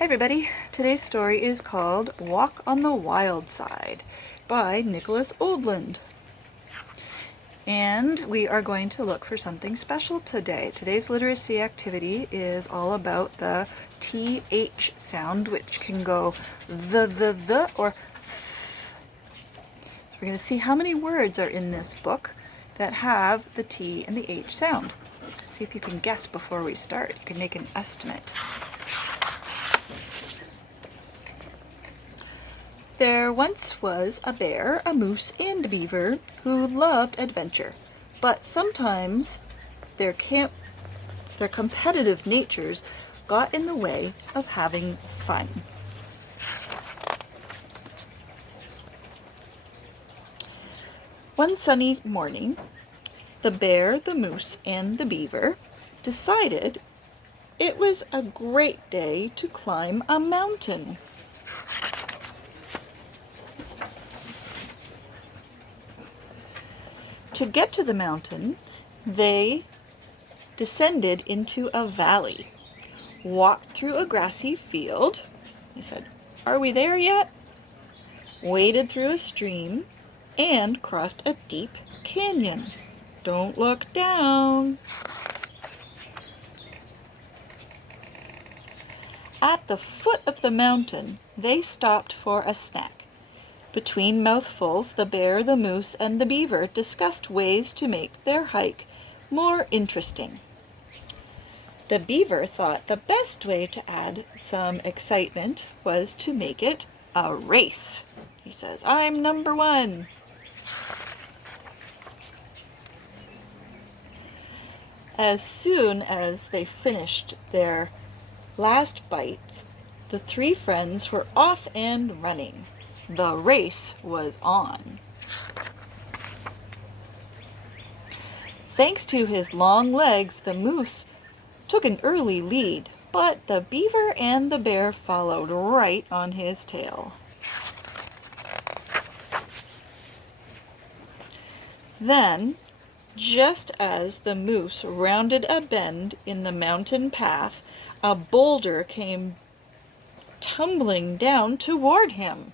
Hi everybody, today's story is called Walk on the Wild Side by Nicholas Oldland. And we are going to look for something special today. Today's literacy activity is all about the TH sound, which can go the or th. So we're going to see how many words are in this book that have the T and the H sound. See if you can guess before we start. You can make an estimate. There once was a bear, a moose, and a beaver who loved adventure, but sometimes their competitive natures got in the way of having fun. One sunny morning, the bear, the moose, and the beaver decided it was a great day to climb a mountain. To get to the mountain, they descended into a valley, walked through a grassy field. They said, "Are we there yet?" Waded through a stream and crossed a deep canyon. Don't look down. At the foot of the mountain, they stopped for a snack. Between mouthfuls, the bear, the moose, and the beaver discussed ways to make their hike more interesting. The beaver thought the best way to add some excitement was to make it a race. He says, "I'm number one." As soon as they finished their last bites, the three friends were off and running. The race was on. Thanks to his long legs, the moose took an early lead, but the beaver and the bear followed right on his tail. Then, just as the moose rounded a bend in the mountain path, a boulder came tumbling down toward him.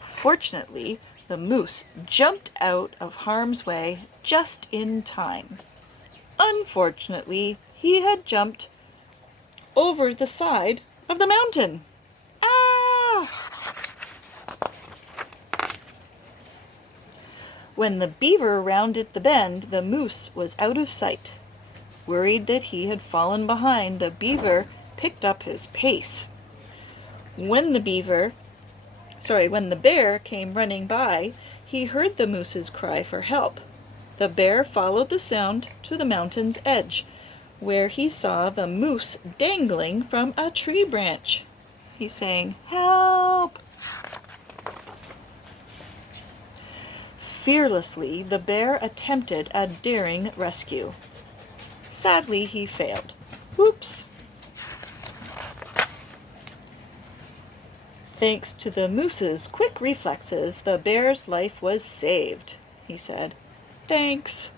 Fortunately, the moose jumped out of harm's way just in time. Unfortunately, he had jumped over the side of the mountain. Ah! When the beaver rounded the bend, the moose was out of sight. Worried that he had fallen behind, the beaver picked up his pace. When the bear came running by, he heard the moose's cry for help. The bear followed the sound to the mountain's edge, where he saw the moose dangling from a tree branch. He's saying, "Help!" Fearlessly, the bear attempted a daring rescue. Sadly, he failed. Whoops! Thanks to the moose's quick reflexes, the bear's life was saved. He said, "Thanks."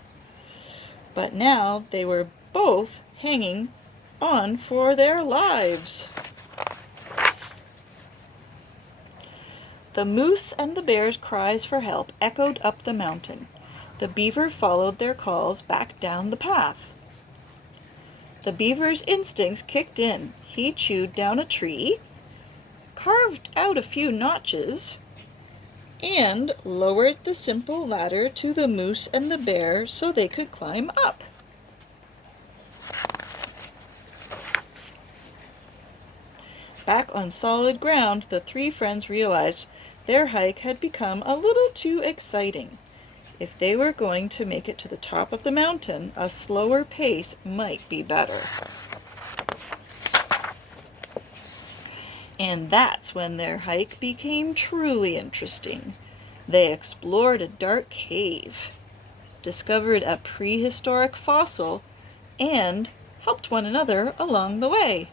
But now they were both hanging on for their lives. The moose and the bear's cries for help echoed up the mountain. The beaver followed their calls back down the path. The beaver's instincts kicked in. He chewed down a tree, carved out a few notches, and lowered the simple ladder to the moose and the bear so they could climb up. Back on solid ground, the three friends realized their hike had become a little too exciting. If they were going to make it to the top of the mountain, a slower pace might be better. And that's when their hike became truly interesting. They explored a dark cave, discovered a prehistoric fossil, and helped one another along the way.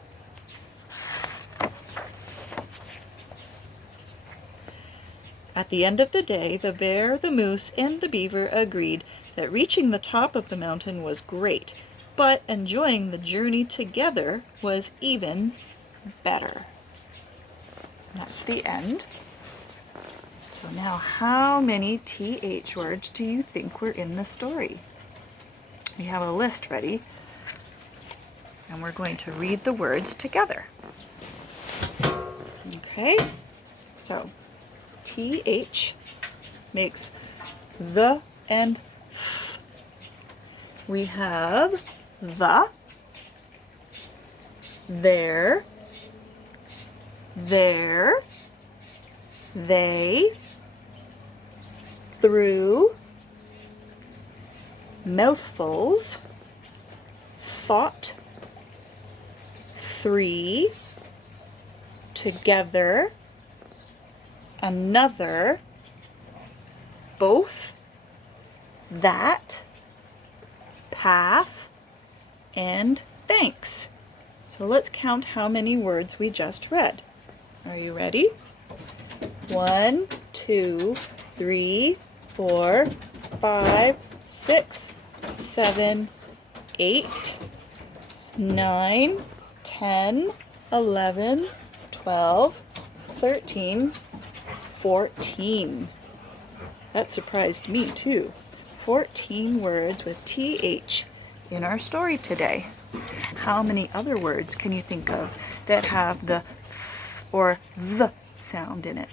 At the end of the day, the bear, the moose, and the beaver agreed that reaching the top of the mountain was great, but enjoying the journey together was even better. That's the end. So now, how many TH words do you think were in the story? We have a list ready, and we're going to read the words together. Okay, so TH makes the and f. We have the, there, they, through, mouthfuls, thought, three, together, another, both, that, path, and thanks. So let's count how many words we just read. Are you ready? 1, 2, 3, 4, 5, 6, 7, 8, 9, 10, 11, 12, 13, 14. That surprised me too. 14 words with TH in our story today. How many other words can you think of that have the th or the sound in it?